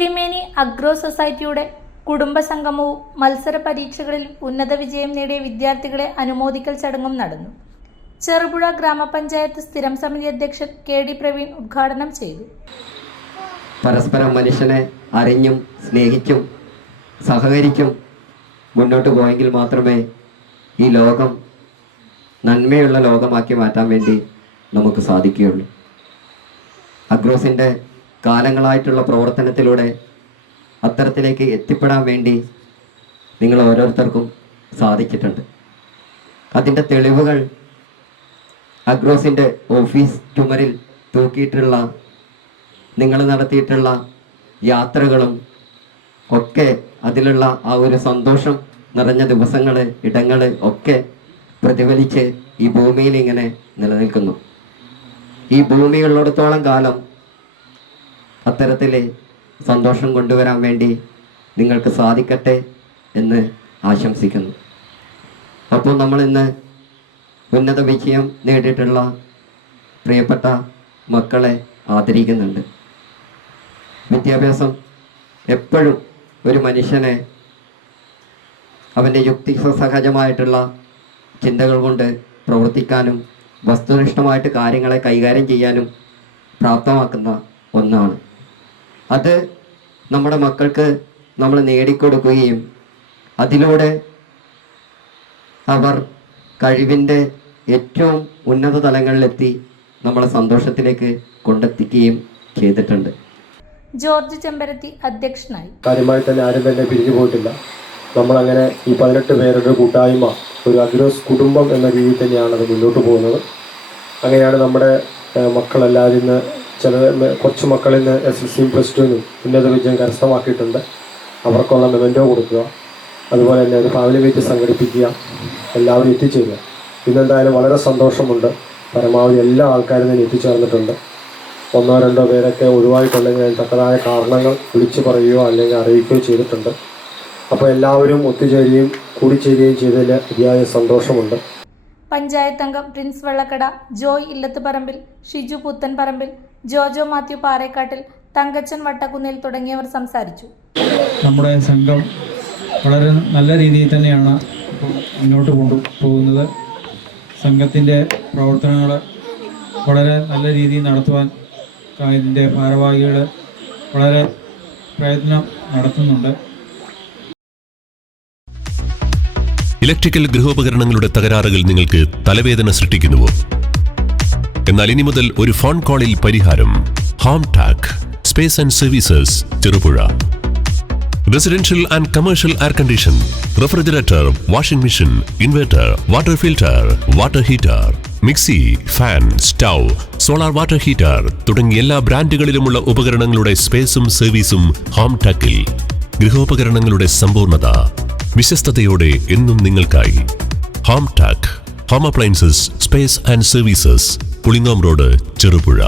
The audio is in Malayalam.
തിരുമേനി അഗ്രോ സൊസൈറ്റിയുടെ കുടുംബസംഗമവും മത്സര പരീക്ഷകളിൽ ഉന്നത വിജയം നേടിയ വിദ്യാർത്ഥികളെ അനുമോദിക്കൽ ചടങ്ങും നടന്നു. ചെറുപുഴ ഗ്രാമപഞ്ചായത്ത് സ്ഥിരം സമിതി അധ്യക്ഷൻ KD പ്രവീൺ ഉദ്ഘാടനം ചെയ്തു. പരസ്പരം മനുഷ്യനെ അറിഞ്ഞും സ്നേഹിച്ചും സഹകരിച്ചും മുന്നോട്ട് പോയെങ്കിൽ മാത്രമേ ഈ ലോകം നന്മയുള്ള ലോകമാക്കി മാറ്റാൻ വേണ്ടി നമുക്ക് സാധിക്കുകയുള്ളൂ. അഗ്രോസിൻ്റെ കാലങ്ങളായിട്ടുള്ള പ്രവർത്തനത്തിലൂടെ അത്തരത്തിലേക്ക് എത്തിപ്പെടാൻ വേണ്ടി നിങ്ങൾ ഓരോരുത്തർക്കും സാധിച്ചിട്ടുണ്ട്. അതിൻ്റെ തെളിവുകൾ അഗ്രോസിൻ്റെ ഓഫീസ് ചുമരിൽ തൂക്കിയിട്ടുള്ള നിങ്ങൾ നടത്തിയിട്ടുള്ള യാത്രകളും ഒക്കെ അതിലുള്ള ആ ഒരു സന്തോഷം നിറഞ്ഞ ദിവസങ്ങൾ ഇടങ്ങൾ ഒക്കെ പ്രതിഫലിച്ച് ഈ ഭൂമിയിൽ ഇങ്ങനെ നിലനിൽക്കുന്നു. ഈ ഭൂമിയുള്ളിടത്തോളം കാലം അത്തരത്തിൽ സന്തോഷം കൊണ്ടുവരാൻ വേണ്ടി നിങ്ങൾക്ക് സാധിക്കട്ടെ എന്ന് ആശംസിക്കുന്നു. അപ്പോൾ നമ്മൾ ഇന്ന് ഉന്നത വിജയം നേടിയിട്ടുള്ള പ്രിയപ്പെട്ട മക്കളെ ആദരിക്കുന്നുണ്ട്. വിദ്യാഭ്യാസം എപ്പോഴും ഒരു മനുഷ്യനെ അവൻ്റെ യുക്തിസഹജമായിട്ടുള്ള ചിന്തകൾ കൊണ്ട് പ്രവർത്തിക്കാനും വസ്തുനിഷ്ഠമായിട്ട് കാര്യങ്ങളെ കൈകാര്യം ചെയ്യാനും പ്രാപ്തമാക്കുന്ന ഒന്നാണ്. അത് നമ്മുടെ മക്കൾക്ക് നമ്മൾ നേടിക്കൊടുക്കുകയും അതിലൂടെ അവർ കഴിവിൻ്റെ ഏറ്റവും ഉന്നത തലങ്ങളിലെത്തി നമ്മളെ സന്തോഷത്തിലേക്ക് കൊണ്ടെത്തിക്കുകയും ചെയ്തിട്ടുണ്ട്. ജോർജ് ചെമ്പരത്തി അധ്യക്ഷനായി. കാര്യമായി തന്നെ ആരും തന്നെ പിരിഞ്ഞു പോയിട്ടില്ല. നമ്മളങ്ങനെ ഈ 18 പേരുടെ കൂട്ടായ്മ ഒരു അഗ്രോസ് കുടുംബം എന്ന രീതിയിൽ തന്നെയാണ് അത് മുന്നോട്ട് പോകുന്നത്. അങ്ങനെയാണ് നമ്മുടെ മക്കളെല്ലാവരും ഇന്ന് കുറച്ച് മക്കളിൽ നിന്ന് SSLC +2 ഉന്നത വിജയം കരസ്ഥമാക്കിയിട്ടുണ്ട്. അവർക്കുള്ള മെമൻറ്റോ കൊടുക്കുക, അതുപോലെ തന്നെ ഒരു ഫാമിലി മീറ്റ് സംഘടിപ്പിക്കുക, എല്ലാവരും എത്തിച്ചേരുക. ഇന്നെന്തായാലും വളരെ സന്തോഷമുണ്ട്. പരമാവധി എല്ലാ ആൾക്കാരും തന്നെ എത്തിച്ചേർന്നിട്ടുണ്ട്. 1-2 പേരൊക്കെ ഒഴിവായിട്ടുണ്ടെങ്കിൽ തക്കതായ കാരണങ്ങൾ വിളിച്ചു പറയുകയോ അല്ലെങ്കിൽ അറിയിക്കുകയോ ചെയ്തിട്ടുണ്ട്. അപ്പോൾ എല്ലാവരും ഒത്തുചേരുകയും കൂടിച്ചേരുകയും ചെയ്തതിൽ അതിയായ സന്തോഷമുണ്ട്. പഞ്ചായത്ത് അംഗം പ്രിൻസ് വെള്ളക്കട, ജോയ് ഇല്ലത്തുപറമ്പിൽ, ഷിജു പുത്തൻപറമ്പിൽ, ജോജോ മാത്യു പാറേക്കാട്ടിൽ, തങ്കച്ചൻ വട്ടക്കുന്നിൽ തുടങ്ങിയവർ സംസാരിച്ചു. നമ്മുടെ സംഘം വളരെ നല്ല രീതിയിൽ തന്നെയാണ് മുന്നോട്ട് കൊണ്ടുപോകുന്നത്. സംഘത്തിൻ്റെ പ്രവർത്തനങ്ങൾ വളരെ നല്ല രീതിയിൽ നടത്തുവാൻ ഇതിൻ്റെ ഭാരവാഹികൾ വളരെ പ്രയത്നം നടത്തുന്നുണ്ട്. ഇലക്ട്രിക്കൽ ഗൃഹോപകരണങ്ങളുടെ തകരാറുകൾ നിങ്ങൾക്ക് തലവേദന സൃഷ്ടിക്കുന്നുവോ? എന്നാൽ ഇനി മുതൽ ഒരു ഫോൺ കോളിൽ പരിഹാരം. Home Tak space and services, Cherupuzha. Residential and commercial air condition, refrigerator, washing machine, inverter, water filter, water heater, mixie, fan, stove, solar water heater തുടങ്ങിയ എല്ലാ ബ്രാൻഡുകളിലുമുള്ള ഉപകരണങ്ങളുടെ സ്പേസും സർവീസും ഹോം ടാക്കിൽ. ഗൃഹോപകരണങ്ങളുടെ സമ്പൂർണ്ണത വിശ്വസ്തയോടെ എന്നും നിങ്ങൾക്കായി. Home Tak home appliances, space and services, Pulingome road, Cherupuzha.